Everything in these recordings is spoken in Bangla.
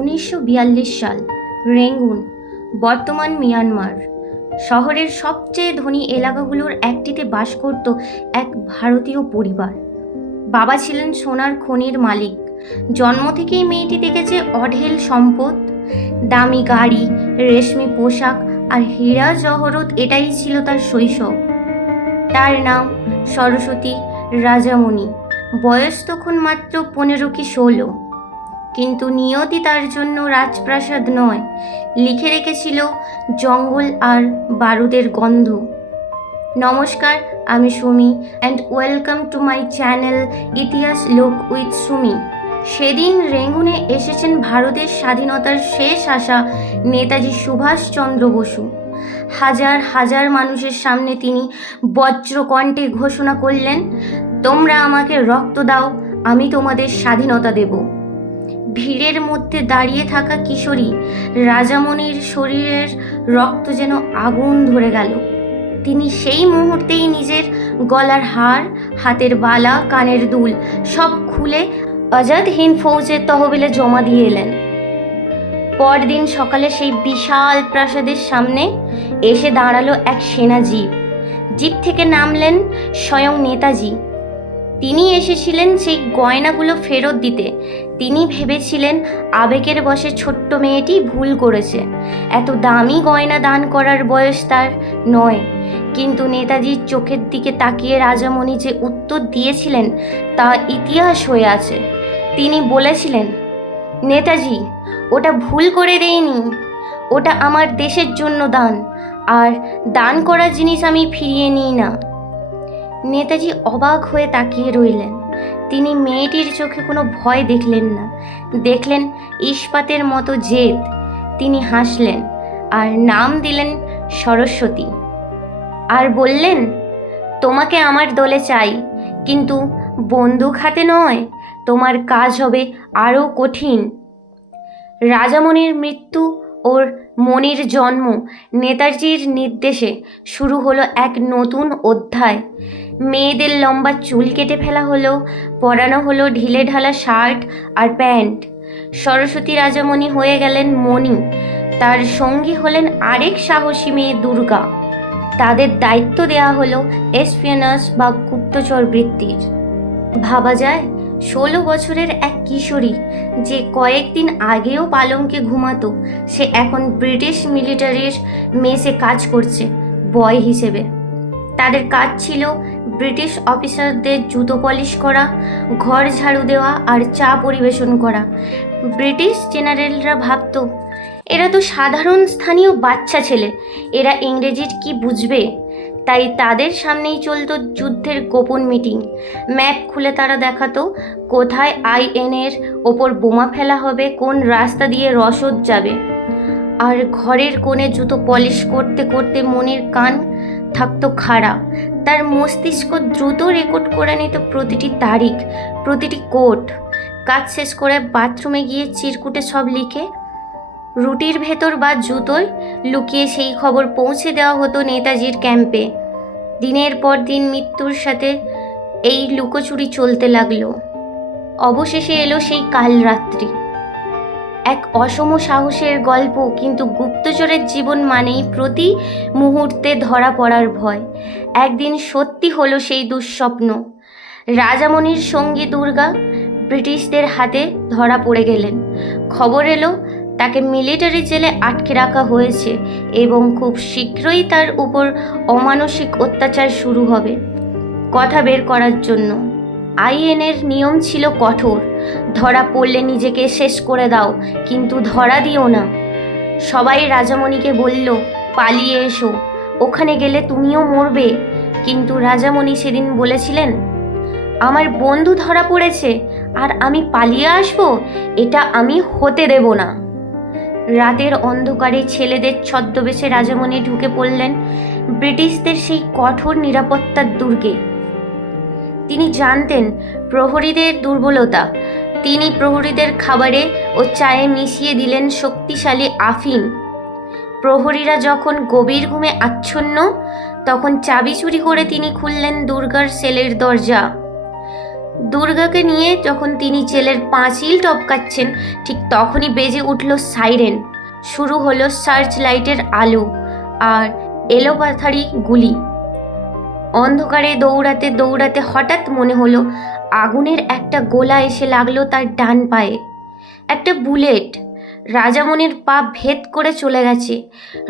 1942 সাল, রেঙ্গুন, বর্তমান মিয়ানমার। শহরের সবচেয়ে ধনী এলাকাগুলোর একটিতে বাস করত এক ভারতীয় পরিবার। বাবা ছিলেন সোনার খনির মালিক। জন্ম থেকেই মেয়েটি দেখেছে অঢেল সম্পদ, দামি গাড়ি, রেশমি পোশাক আর হীরা জহরত। এটাই ছিল তার শৈশব। তার নাম সরস্বতী রাজামণি। বয়স তখন মাত্র 15 কি 16। কিন্তু নিয়তি তার জন্য রাজপ্রাসাদ নয়, লিখে রেখেছিল জঙ্গল আর বারুদের গন্ধ। নমস্কার, আমি Sumi and welcome to my channel ইতিহাস লোক উইথ সুমি। সেদিন রেঙ্গুনে এসেছেন ভারতের স্বাধীনতার শেষ আশা নেতাজি সুভাষচন্দ্র বসু। হাজার হাজার মানুষের সামনে তিনি বজ্রকণ্ঠে ঘোষণা করলেন, তোমরা আমাকে রক্ত দাও, আমি তোমাদের স্বাধীনতা দেব। ভিড়ের মধ্যে দাঁড়িয়ে থাকা কিশোরী রাজামণির শরীরের রক্ত যেন আগুন ধরে গেল। তিনি সেই মুহূর্তেই নিজের গলার হার, হাতের বালা, কানের দুল সব খুলে আজাদ হিন্দ ফৌজের তহবিলে জমা দিয়ে এলেন। পরদিন সকালে সেই বিশাল প্রাসাদের সামনে এসে দাঁড়ালো এক সেনা জিপ। জিপ থেকে নামলেন স্বয়ং নেতাজি। তিনি এসেছিলেন সেই গয়নাগুলো ফেরত দিতে। তিনি ভেবেছিলেন আবেগের বশে ছোট্ট মেয়েটি ভুল করেছে, এত দামি গয়না দান করার বয়স তার নয়। কিন্তু নেতাজির চোখের দিকে তাকিয়ে রাজামণি যে উত্তর দিয়েছিলেন তা ইতিহাস হয়ে আছে। তিনি বলেছিলেন, নেতাজি, ওটা ভুল করে দেইনি, ওটা আমার দেশের জন্য দান, আর দান করা জিনিস আমি ফিরিয়ে নিই না। নেতাজি অবাক হয়ে তাকিয়ে রইলেন। তিনি মেয়েটির চোখে কোনো ভয় দেখলেন না, দেখলেন ইস্পাতের মতো জেদ। তিনি হাসলেন আর নাম দিলেন সরস্বতী, আর বললেন, তোমাকে আমার দলে চাই, কিন্তু বন্দুক হাতে নয়। তোমার কাজ হবে আরও কঠিন। রাজামণির মৃত্যু ওর মণির জন্ম, নেতাজির নির্দেশে শুরু হলো এক নতুন অধ্যায়। মেয়েদের লম্বা চুল কেটে ফেলা হলো, পরানো হলো ঢিলে ঢালা শার্ট আর প্যান্ট। সরস্বতী রাজামণি হয়ে গেলেন মণি। তার সঙ্গী হলেন আরেক সাহসী মেয়ে দুর্গা। তাদের দায়িত্ব দেয়া হলো এসপিয়নাজ বা গুপ্তচর বৃত্তির। ভাবা যায়, 16 বছরের এক কিশোরী যে কয়েকদিন আগেও পালঙ্কে ঘুমাতো, সে এখন ব্রিটিশ মিলিটারির মেসে কাজ করছে বয় হিসেবে। তাদের কাজ ছিল ব্রিটিশ অফিসারদের জুতো পলিশ করা, ঘর ঝাড়ু দেওয়া আর চা পরিবেশন করা। ব্রিটিশ জেনারেলরা ভাবত, এরা তো সাধারণ স্থানীয় বাচ্চা ছেলে, এরা ইংরেজির কি বুঝবে। তাই তাদের সামনেই চলতো যুদ্ধের গোপন মিটিং। ম্যাপ খুলে তারা দেখাতো কোথায় আইএনের ওপর বোমা ফেলা হবে, কোন রাস্তা দিয়ে রসদ যাবে। আর ঘরের কোণে জুতো পলিশ করতে করতে মনির কান থাকতো খাড়া। তার মস্তিষ্ক দ্রুত রেকর্ড করে নিত প্রতিটি তারিখ, প্রতিটি কোড। কাজ শেষ করে বাথরুমে গিয়ে চিরকুটে সব লিখে রুটির ভেতর বা জুতোয় লুকিয়ে সেই খবর পৌঁছে দেওয়া হতো নেতাজির ক্যাম্পে। দিনের পর দিন মৃত্যুর সাথে এই লুকোচুরি চলতে লাগলো। অবশেষে এলো সেই কাল রাত্রি। এক অসম সাহসের গল্প, কিন্তু গুপ্তচরের জীবন মানেই প্রতি মুহূর্তে ধরা পড়ার ভয়। একদিন সত্যি হলো সেই দুঃস্বপ্ন। রাজামণির সঙ্গী দুর্গা ব্রিটিশদের হাতে ধরা পড়ে গেলেন। খবর এলো তাকে মিলিটারি জেলে আটকে রাখা হয়েছে এবং খুব শীঘ্রই তার উপর অমানসিক অত্যাচার শুরু হবে। কথা বের করার জন্য আইএনের নিয়ম ছিল কঠোর। ধরা পড়লে নিজেকে শেষ করে দাও, কিন্তু ধরা দিও না। সবাই রাজামণিকে বলল, পালিয়ে এসো, ওখানে গেলে তুমিও মরবে। কিন্তু রাজামণি সেদিন বলেছিলেন, আমার বন্ধু ধরা পড়েছে আর আমি পালিয়ে আসবো, এটা আমি হতে দেব না। রাতের অন্ধকারে ছেলেদের ছদ্মবেশে রাজামণি ঢুকে পড়লেন ব্রিটিশদের সেই কঠোর নিরাপত্তার দুর্গে। তিনি জানতেন প্রহরীদের দুর্বলতা। তিনি প্রহরীদের খাবারে ও চায়ে মিশিয়ে দিলেন শক্তিশালী আফিম। প্রহরীরা যখন গভীর ঘুমে আচ্ছন্ন, তখন চাবি চুরি করে তিনি খুললেন দুর্গার সেলের দরজা। দুর্গাকে নিয়ে যখন তিনি জেলের পাঁচিল টপকাচ্ছেন, ঠিক তখনই বেজে উঠল সাইরেন। শুরু হলো সার্চ লাইটের আলো আর এলোপাথারি গুলি। অন্ধকারে দৌড়াতে দৌড়াতে হঠাৎ মনে হলো আগুনের একটা গোলা এসে লাগলো তার ডান পায়ে। একটা বুলেট রাজামণির পা ভেদ করে চলে গেছে।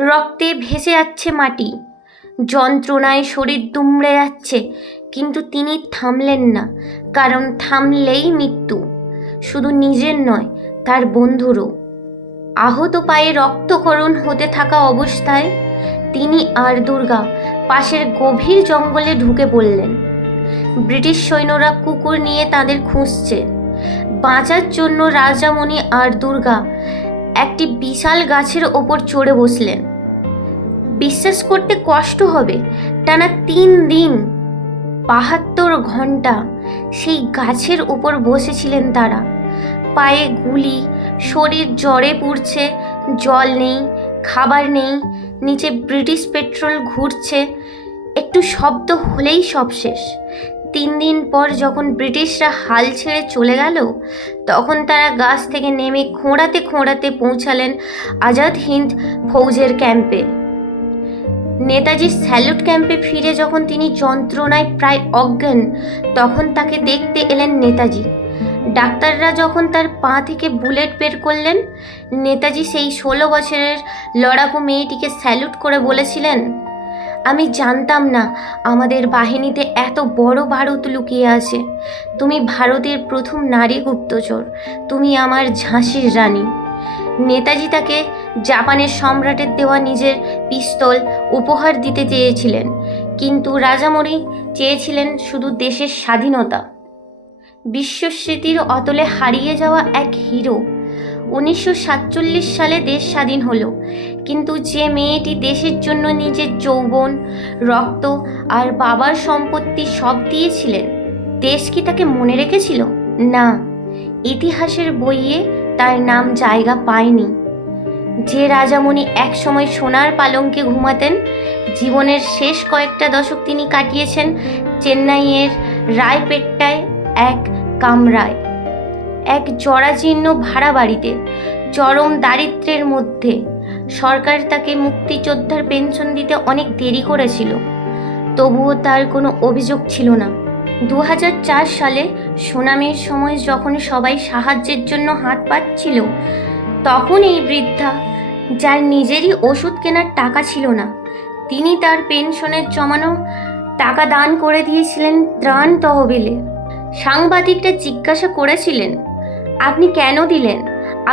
রক্তে ভেসে যাচ্ছে মাটি, যন্ত্রণায় শরীর দুমড়ে যাচ্ছে, কিন্তু তিনি থামলেন না, কারণ থামলেই মৃত্যু, শুধু নিজের নয়, তার বন্ধুরও। আহত পায়ে রক্তক্ষরণ হতে থাকা অবস্থায় তিনি আর দুর্গা পাশের গভীর জঙ্গলে ঢুকে পড়লেন। ব্রিটিশ সৈন্যরা কুকুর নিয়ে তাদের খুঁজছে। বাঁচার জন্য রাজামণি আর দুর্গা একটি বিশাল গাছের ওপর চড়ে বসলেন। বিশ্বাস করতে কষ্ট হবে, টানা 3 দিন 72 ঘন্টা সেই গাছের উপর বসেছিলেন তারা। পায়ে গুলি, শরীর জ্বরে পুড়ছে, জল নেই, খাবার নেই, নিচে ব্রিটিশ পেট্রোল ঘুরছে, একটু শব্দ হলেই সব শেষ। 3 দিন পর যখন ব্রিটিশরা হাল ছেড়ে চলে গেল, তখন তারা গাছ থেকে নেমে খোঁড়াতে খোঁড়াতে পৌঁছালেন আজাদ হিন্দ ফৌজের ক্যাম্পে। নেতাজি স্যালুট ক্যাম্পে ফিরে যখন তিনি যন্ত্রণায় প্রায় অজ্ঞান, তখন তাকে দেখতে এলেন নেতাজি। ডাক্তাররা যখন তার পা থেকে বুলেট বের করলেন, নেতাজি সেই 16 বছরের লড়াকু মেয়েটিকে স্যালুট করে বলেছিলেন, আমি জানতাম না আমাদের বাহিনীতে এত বড় বারুদ লুকিয়ে আছে। তুমি ভারতের প্রথম নারী গুপ্তচর, তুমি আমার ঝাঁসির রানী। নেতাজি তাকে জাপানের সম্রাটের দেওয়া নিজের পিস্তল উপহার দিতে চেয়েছিলেন, কিন্তু রাজামণি চেয়েছিলেন শুধু দেশের স্বাধীনতা। বিশ্বস্মৃতির অতলে হারিয়ে যাওয়া এক হিরো। 1947 সালে দেশ স্বাধীন হলো, কিন্তু যে মেয়েটি দেশের জন্য নিজের যৌবন, রক্ত আর বাবার সম্পত্তি সব দিয়েছিলেন, দেশ কি তাকে মনে রেখেছিল? না, ইতিহাসের বইয়ে তার নাম জায়গা পায়নি। যে রাজামণি একসময় সোনার পালঙ্কে ঘুমাতেন, জীবনের শেষ কয়েকটা দশক তিনি কাটিয়েছেন চেন্নাইয়ের রায়পেট্টায় এক কামরায়, এক জরাজীর্ণ ভাড়া বাড়িতে, চরম দারিদ্র্যের মধ্যে। সরকার তাকে মুক্তিযোদ্ধার পেনশন দিতে অনেক দেরি করেছিল, তবুও তার কোনো অভিযোগ ছিল না। 2004 সালে সুনামির সময় যখন সবাই সাহায্যের জন্য হাত পাতছিল, তখন এই বৃদ্ধা, যার নিজেরই ওষুধ কেনার টাকা ছিল না, তিনি তার পেনশনের জমানো টাকা দান করে দিয়েছিলেন ত্রাণ তহবিলে। সাংবাদিকরা জিজ্ঞাসা করেছিলেন, আপনি কেন দিলেন?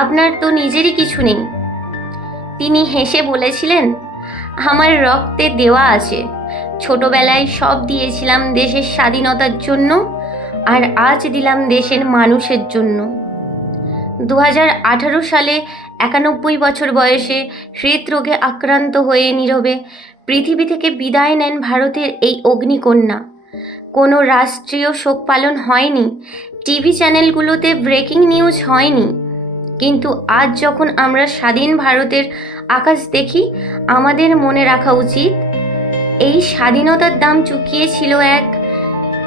আপনার তো নিজেরই কিছু নেই। তিনি হেসে বলেছিলেন, আমার রক্তে দেওয়া আছে। ছোটবেলায় সব দিয়েছিলাম দেশের স্বাধীনতার জন্য, আর আজ দিলাম দেশের মানুষের জন্য। 2018 সালে 91 বছর বয়সে হৃদরোগে আক্রান্ত হয়ে নীরবে পৃথিবী থেকে বিদায় নেন ভারতের এই অগ্নিকন্যা। কোনো রাষ্ট্রীয় শোক পালন হয়নি, টিভি চ্যানেলগুলোতে ব্রেকিং নিউজ হয়নি, কিন্তু আজ যখন আমরা স্বাধীন ভারতের আকাশ দেখি, আমাদের মনে রাখা উচিত, এই স্বাধীনতার দাম চুকিয়েছিল এক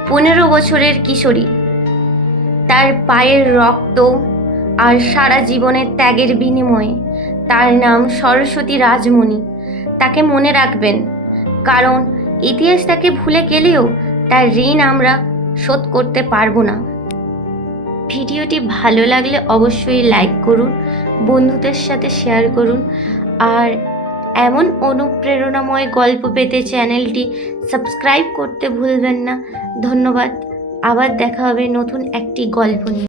15 বছরের কিশোরী। তার পায়ের রক্ত আর সারা জীবনের ত্যাগের বিনিময়ে। তার নাম সরস্বতী রাজমণি। তাকে মনে রাখবেন, কারণ ইতিহাস তাকে ভুলে গেলেও তার ঋণ আমরা শোধ করতে পারবো না। ভিডিওটি ভালো লাগলে অবশ্যই লাইক করুন, বন্ধুদের সাথে শেয়ার করুন, আর এমন অনুপ্রেরণাময় গল্প পেতে চ্যানেলটি সাবস্ক্রাইব করতে ভুলবেন না। ধন্যবাদ। আবার দেখা হবে নতুন একটি গল্প নিয়ে।